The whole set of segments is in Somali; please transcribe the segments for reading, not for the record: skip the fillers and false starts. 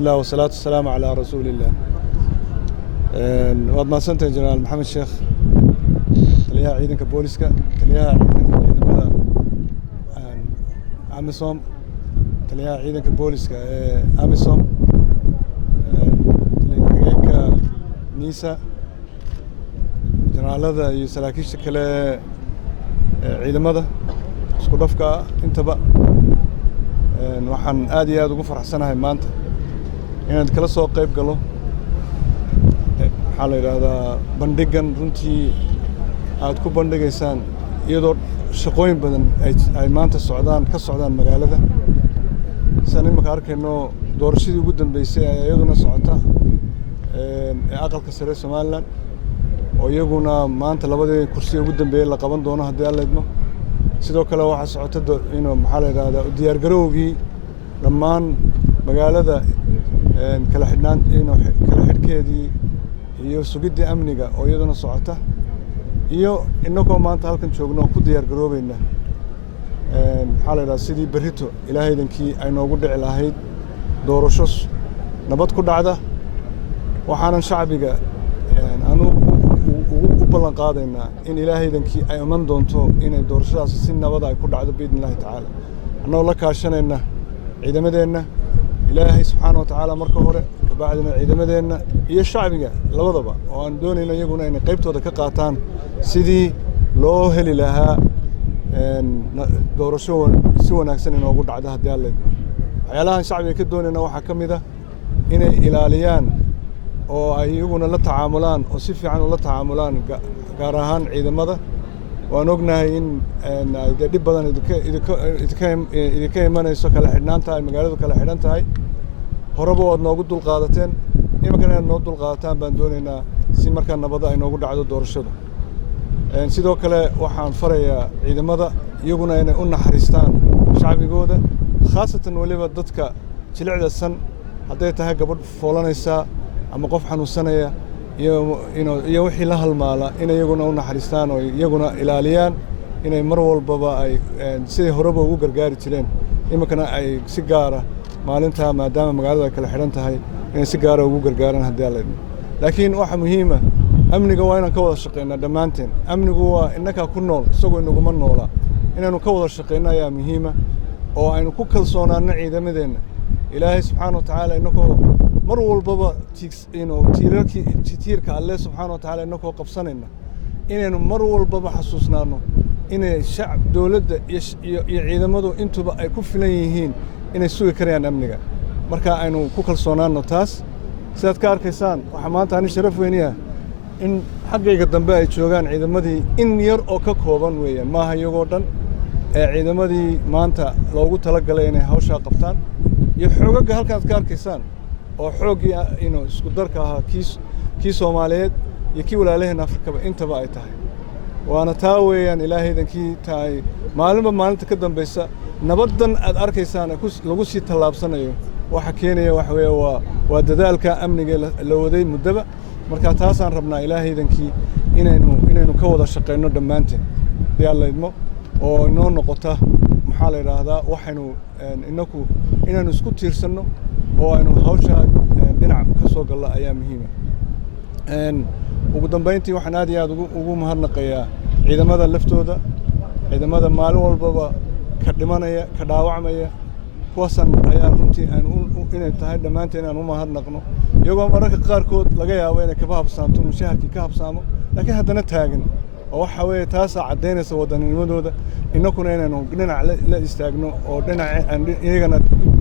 الله والصلاة والسلام على رسول الله. واد ما سنت جنرال محمد الشيخ تليها عيدنك بوليسكا تليها عيدنك أميسوم تليها عيدنك بوليسكا أميسوم تليها نيسا جنرال هذا يسلاكيش كله عيد ماذا سكودفكا انت بقى waxaan aad iyo aad ugu faraxsanahay maanta inaan kala soo qayb galo waxa la yiraahdaa bandhigan runtii aad ku bandhigaysaan iyadoo shaqooyin badan ay maanta ka socdaan magaalada sanad marka arkayno doorashadii ugu dambeysay ay iyaduna socota aqalka sare Soomaaliland oo iyaguna maanta labadii kursi ugu dambeeyay la qaban doono haddii alla idmo sidoo kale waxa socota inuu maxaa la yiraahdaa diyaar garowgii dhammaan magaalada kala xidhnaan inuu kala xidhkeedii iyo sugidda amniga oo iyaduna socota iyo inagoo maanta halkan joogno ku diyaar garoobayna maxaa la yiraahdaa sidii berrito ilaahaydankii ay noogu dhici lahayd doorasho nabad ku dhacda waxaanan shacbiga aanu u ballan qaadaynaa in ilaahaydankii ay iman doonto inay doorashadaasi si nabad ay ku dhacdo biidnillaahi tacaala annagoo la kaashanayna ciidamadeenna ilaahay subxaanahu wa tacaala marka hore kabacdina ciidamadeenna iyo shacbiga labadaba oo aan doonayno iyaguna inay qaybtooda ka qaataan sidii loo heli lahaa doorasho si wanaagsan inoogu dhacdo haddii alla idmo waxyaalahan shacbiga ka doonayna waxaa ka mid ah inay ilaaliyaan oo ay iyaguna la tacaamulaan oo si fiican ula tacaamulaan gaar ahaan ciidamada waan ognahay in ay dhib badan idinka imanayso kala xidhnaanta ay magaaladu kala xidhan tahay horeba waad noogu dulqaadateen iminkana inaad noo dulqaadataan baan doonaynaa si markaa nabada ay noogu dhacdo doorashadu sidoo kale waxaan farayaa ciidamada iyaguna inay u naxariistaan shacbigooda khaasatan weliba dadka jilicda san hadday tahay gabadh foolanaysaa ama qof xanuunsanaya iyo wixii la halmaala inay iyaguna u naxariistaan oo iyaguna ilaaliyaan inay mar walbaba ay sidii horeba ugu gargaari jireen iminkana ay si gaara maalintaa maadaama magaaladu ay kala xidhan tahay inay si gaara ugu gargaaraan haddii alla idmo laakiin waxa muhiima amniga waa inaan ka wada shaqaynaa dhammaanteen amnigu waa innakaa ku nool isagoo inaguma noola inaynu ka wada shaqayno ayaa muhiima oo aynu ku kalsoonaano ciidamadeenna ilaahay subxaana wa tacaala inagoo mar walbaba tiirka alle subxaana wa tacaala inagoo qabsanayna inaynu mar walbaba xasuusnaano inay shacab dowladda iyo ciidamadu intuba ay ku filan yihiin inay sugi karayaan amniga marka aynu ku kalsoonaano taas sidaad ka arkaysaan waxaa maanta ani sharaf weyniya in xaggayga dambe ay joogaan ciidamadii in yar oo ka kooban weeyaan maaha iyagoo dhan ee ciidamadii maanta loogu talagalay inay hawshaa qabtaan iyo xoogagga halkaad ka arkaysaan oo xooggii isku darka ahaa kii Soomaaliyeed iyo kii walaalaheen Afrikaba intaba ay tahay waana taa weeyaan ilaahaydankii tahay maalinta ka dambaysa nabadan aad arkaysaan lagu sii tallaabsanayo waxa keenaya wax weeye waa dadaalka amniga la waday muddaba marka taasaan rabnaa ilaahaydankii inaynu ka wada shaqeyno dhammaanteen haddii alla idmo oo inoo noqota maxaa la yidhaahdaa waxaynu inaynu isku tiirsanno oo aynu hawshaa dhinac ka soo gallo ayaa muhiima ugu dambayntii waxaan aad iyo aad ugu mahadnaqayaa ciidamada laftooda ciidamada maalin walbaba ka dhimanaya ka dhaawacmaya kuwaasan ayaa runtii inay tahay dhammaanteen aan u mahadnaqno iyagoo mararka qaarkood laga yaabo inay kaba habsaanto mushaharkii ka habsaamo laakiin haddana taagan oo waxa weeye taasaa caddaynaysa waddaninimadooda innakuna inaynu dhinac la istaagno oo dhinac iyagana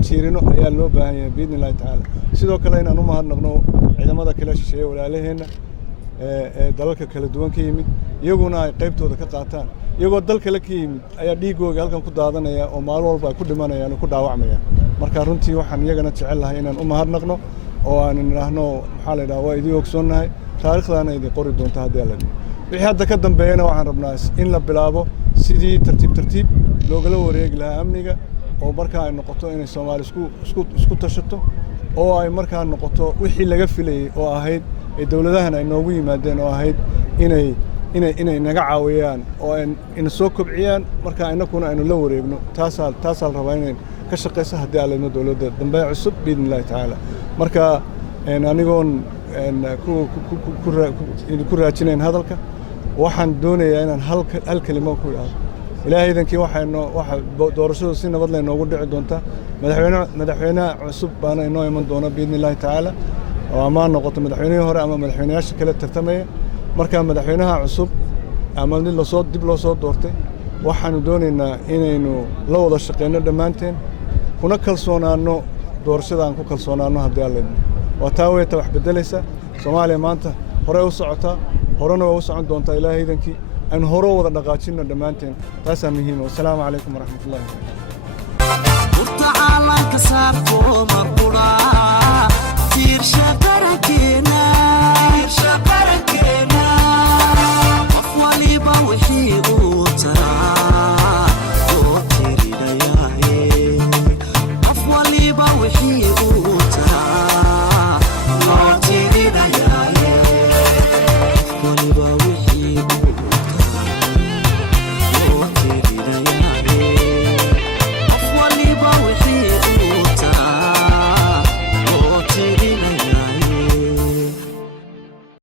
jiirino ayaa loo baahan yahay biidnillahi tacaala sidoo kale inaan u mahadnaqno ciidamada kala shisheeye walaalaheenna ee dalalka kala duwan ka yimid iyaguna ay qaybtooda ka qaataan iyagoo dal kale ka yimid ayaa dhiigooga halkan ku daadanaya oo maalin walba ay ku dhimanayaan oo ku dhaawacmayaan marka runtii waxaan iyagana jecel lahay inaan u mahadnaqno oo aan idhaahno maxaa la yidhaha waa idin ogsoonnahay taariikhdaana idin qori doonta haddii alla idmo wixii hadda ka dambeeyana waxaan rabnaa in la bilaabo sidii tartiib loogala wareegi lahaa amniga oo markaa ay noqoto inay Soomaali isku tashato oo ay markaa noqoto wixii laga filayay oo ahayd ee dawladahan ay noogu yimaadeen oo ahayd inay naga caawiyaan oo in soo kobciyaan marka inakuna aynu la wareegno taasal rabaa inay ka shaqeyso haddii aan leedno dawladda dambe cusub biidnillaahi tacaala marka anigoon ku raajinayn hadalka waxaan doonayaa inaan hal kelimo ku idhaahdo ilaahay idankii waxa doorashadu si nabad leh noogu dhici doontaa madaxweynaha cusub baana inoo iman doona biidnillaahi tacaala oo ama noqoto madaxweynihii hore ama madaxweynayaasha kale tartamaya marka madaxweynaha cusub ama dib loo soo doortay waxaanu doonaynaa inaynu la wada shaqeyno dhammaanteen kuna kalsoonaano doorashada aan ku kalsoonaano haddii aan leedno waa taa weeta wax bedelaysa Soomaaliya maanta hore u socotaa horena waa u socon doontaa ilaahay idankii aynu hore wada dhaqaajino dhammaanteen taasaa muhiim wassalaamu calaykum waraxmatullaahi وحيد